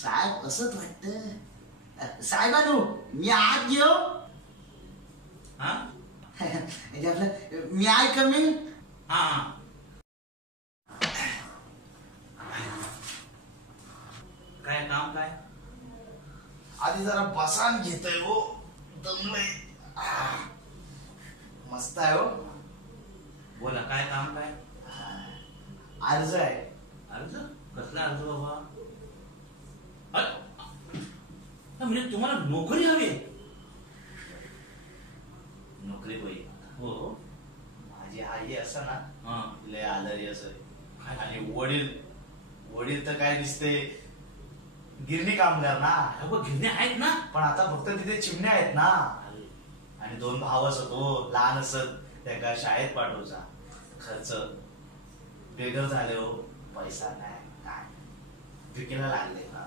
साहेब असंच वाटतं. साहेबांनो मी आत येऊ. हा आपलं मी आय कमी. हा काय काम काय? आधी जरा बसान घेतोय हो, दमलंय. मस्त आहे हो. बोला काय काम काय? अर्ज आहे. अर्ज? कसला अर्ज बाबा? म्हणजे तुम्हाला नोकरी हवी? नोकरी पाहिजे. हो. माझी आई असं ना हा लय आजारी असं, आणि वडील तर काय दिसते गिरणी कामगार ना. गिरण्या आहेत ना, पण आता फक्त तिथे चिमण्या आहेत ना. आणि 2 भाव असत हो, लहान असत, त्या शाळेत पाठवचा. खर्च बेघर झाले हो, पैसा नाही काय, विकेला लागले ना.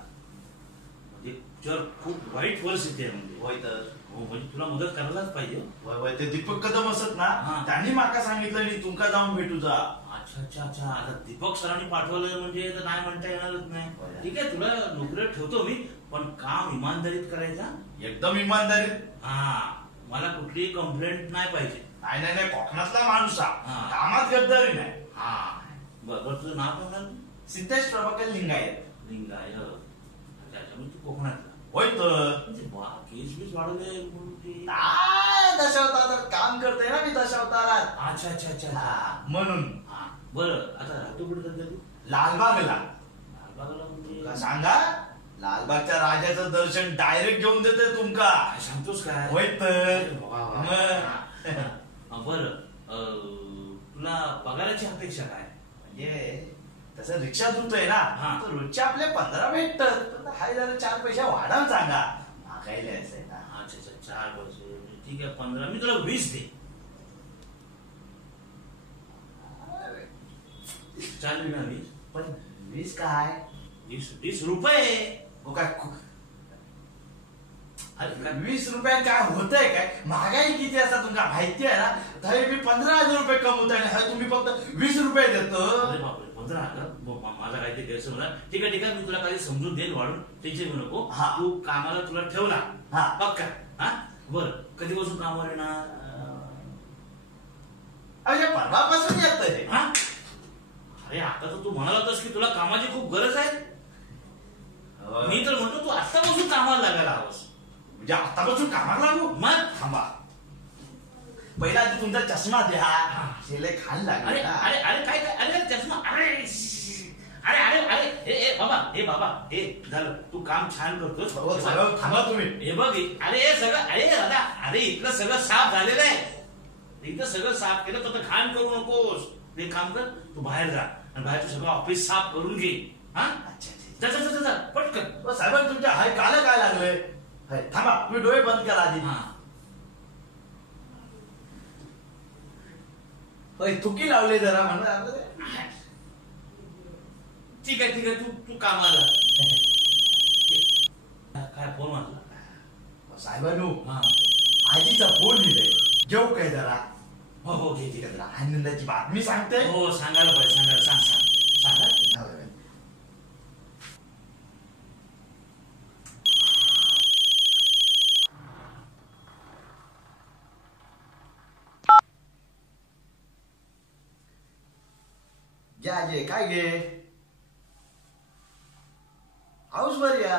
म्हणजे तुझ्यावर खूप वाईट परिस्थिती आहे. म्हणजे होय तर. हो, म्हणजे तुला मदत करायलाच पाहिजे. होय ते दीपक कदम असत ना, हा. त्यांनी माका सांगितलं नी तुमका जाऊन भेटू जा. अच्छा. आता दीपक सरांनी पाठवलं म्हणजे तर नाही म्हणता येणारच नाही. होय. ठीक आहे, तुला नोकरीवर ठेवतो मी, पण काम इमानदारीत करायचा. एकदम इमानदारी. हा, मला कुठलीही कंप्लेंट नाही पाहिजे. नाही कोकणातला माणूस हा, हा. कामात गद्दारी नाही. हा बरं, तुझं नाव काय म्हणाल? सिद्धेश प्रभाकर लिंगायत. लिंगाय. अच्छा, म्हणजे तू कोकणातला. होय तर. म्हणजे केस बीस वाढवले काय दशावतारात काम करते ना मी दशावतारात. अच्छा. म्हणून. हा बरं, आता राहतो कुठे सध्या तू? लालबागला. लालबागला म्हणजे का सांगा, लालबागच्या राजाचं दर्शन डायरेक्ट घेऊन देते तुमका. काय सांगतोस काय? होय तर. बरं, तुला पगाराची अपेक्षा काय? म्हणजे तसं रिक्षा धुतोय ना, हा. तर रोजचे आपले 15 भेटतात. हाय जरा 4 पैसे वाढवून सांगा. महागाई लिहायचंय ना. अच्छा 4 पैसे. ठीक आहे, 15. मी तुला 20 दे. चालेल ना 20? पण 20 काय? 20 रुपये. हो काय? अरे 20 रुपयात काय होतंय काय? महागाई किती असतात तुमका माहिती आहे ना. तरी मी 15,000 रुपये कमवतोय आणि तुम्ही फक्त 20 रुपये देतो. अरे बापरे, 15,000? माझा काहीतरी गैरसमज. ठीक आहे, मी तुला काही समजून देईल वाढून, टेन्शन घेऊ नको. हा. तू कामाला तुला ठेवला हा. पक्का? हा बरं, कधीपासून कामावर येणार? अरे परवापासून येतंय. हा, अरे आता तर तू म्हणाला होतास की तुला कामाची खूप गरज आहे. मी तर म्हणतो तू आत्तापासून कामाला लागायला हवंस. म्हणजे आतापासून कामाला लागू? मग थांबा, पहिला आधी तुमचा चष्मा द्या. शिले खाल अरे लागले. अरे अरे काय काय, अरे चष्मा, अरे अरे अरे अरे हे बाबा हे झालं. तू काम छान करतोस. थांबा तुम्ही. हे बघ, अरे हे सगळं, अरे दादा, अरे इथलं सगळं साफ झालेलं आहे. इथं सगळं साफ केलं तर घाण करू नकोस. ते काम कर, तू बाहेर जा आणि बाहेरचं सगळं ऑफिस साफ करून घे. हा, जा पटकन. साहेब तुमच्या हाय काल काय लागलंय? थांबा, तुम्ही डोळे बंद करा आधी. थुकी लावले जरा म्हणलं. ठीक आहे, तू कामाला. काय फोन वाजला? साहेबांनो, हा, आजीचा फोन लिहिलंय. जेव काय जरा. हो घे जरा आनंदाची बातमी सांगते. हो, सांगायला पाहिजे. सांगा. घ्या गे, काय गे? हाऊस वर या.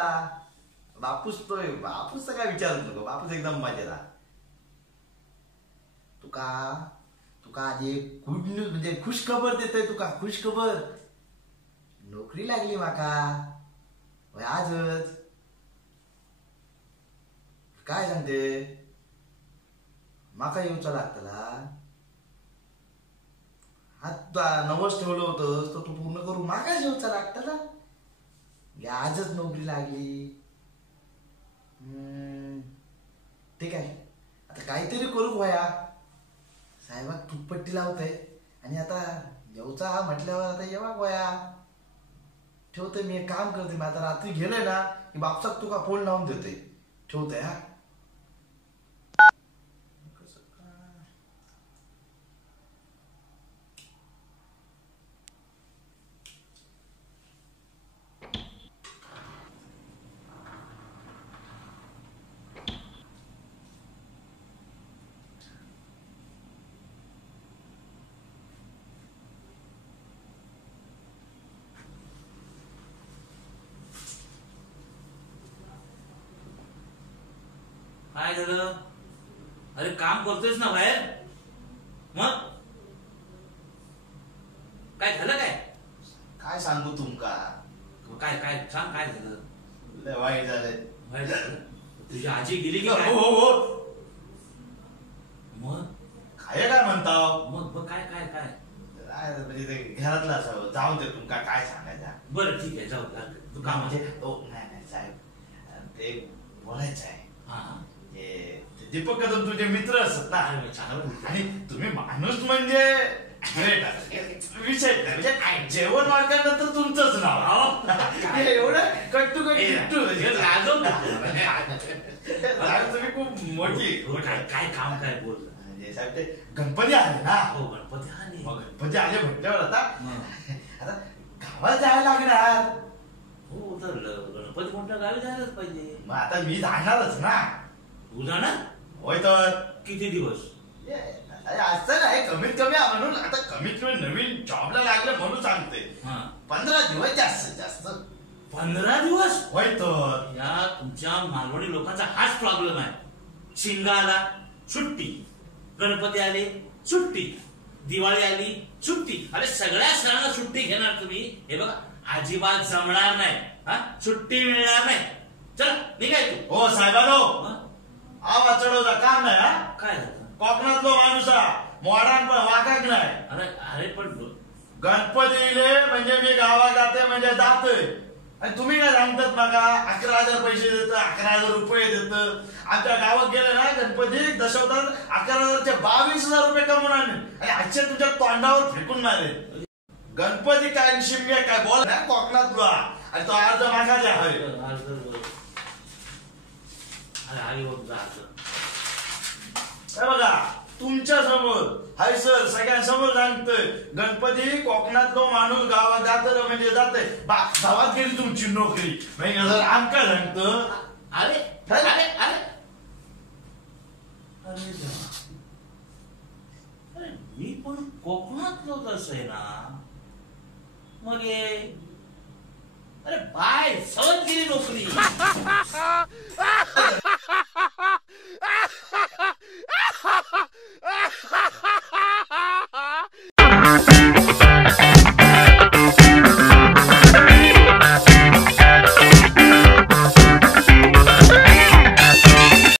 बापूस तर काय विचारत नको. बापूस एकदम मजेत. तुका आधी गुड न्यूज म्हणजे खुश खबर देतोय. तुका खुश खबर, नोकरी लागली माका. आजच. काय सांगते? माका येऊचा लागतला. आता नवस ठेवलं होतं तो पूर्ण करू मागाच येऊचा लागतला. आजच नोकरी लागली. ठीक आहे, आता काहीतरी करू भया. साहेबा तुपपट्टी लावतय आणि आता येऊचा म्हटल्यावर आता येवा गोया. ठेवतोय मी, एक काम करते. मी आता रात्री गेलोय ना की बापसाक तुका फोन लावून देते. ठेवतोय. हा, काय झालं? अरे काम करतोयस ना बाहेर, मग काय झालं? काय सांगू तुमका? काय काय सांग, काय झालं? लय वाईट झालंय. काय झालं? तुझी आजी गेली की काय? हो. मग काय म्हणताव? मग काय काय काय म्हणजे ते घरातलं असावं. जाऊन दे तुमका काय सांगायचं. बरं ठीक आहे, जाऊ दे. तू काम म्हणजे नाही साहेब, ते बोलायचं आहे. हा ते दीपक कदम तुझे मित्र असत ना, चांगलं. आणि तुम्ही माणूस म्हणजे great आहे. विषय नाही. म्हणजे जेवण वाढल्यानंतर तुमचंच नाव एवढं कट्टू साहेब, तुम्ही खूप मोठी. काय काम काय बोल. म्हणजे साहेब ते गणपती आले ना. हो गणपती आले. मग गणपती आले म्हटल्यावर आता गावात जायला लागणार. हो तर गणपती कोणत्या गावी जायलाच पाहिजे. मग आता मी जाणारच ना. तू जाणार? होय तर किती दिवस? असं नाही, कमीत कमी म्हणून आता कमीत कमी नवीन जॉबला लागलं म्हणून सांगते. 15 दिवस जास्त जास्त. 15 दिवस? होय तर. या तुमच्या मालवणी लोकांचा हाच प्रॉब्लेम आहे. शिंगा आला सुट्टी, गणपती आले सुट्टी, दिवाळी आली सुट्टी. अरे सगळ्या सणाला सुट्टी घेणार तुम्ही? हे बघा अजिबात जमणार नाही. सुट्टी मिळणार नाही. चला निघाय तू. हो साहेबांनो, आवाज चढवता काम नाही. काय झालं? कोकणातलो माणूस मोडान पण वाकाक नाही. अरे अरे पण गणपती येले म्हणजे मी गावात जाते म्हणजे जातोय. आणि तुम्ही काय सांगतात मला 11,000 पैसे देतं, 11,000 रुपये देतं. आमच्या गावात गेले ना गणपती दशवतात 11,000चे 22,000 रुपये कमवून आणले आणि आजचे तुमच्या तोंडावर फेकून मारे. गणपती काय शिमगे काय बोल ना कोकणात तुला. आणि तो अर्ज मागायचा बघा तुमच्या समोर हाय सर, सगळ्यांसमोर सांगतोय. गणपती कोकणातलो माणूस गावात जात म्हणजे जाते. गावात गेली तुमची नोकरी म्हणजे आमका सांगतो. अरे अरे अरे अरे अरे मी पण कोकणातलो तसं आहे ना. मग अरे बाय सहज गेली नोकरी.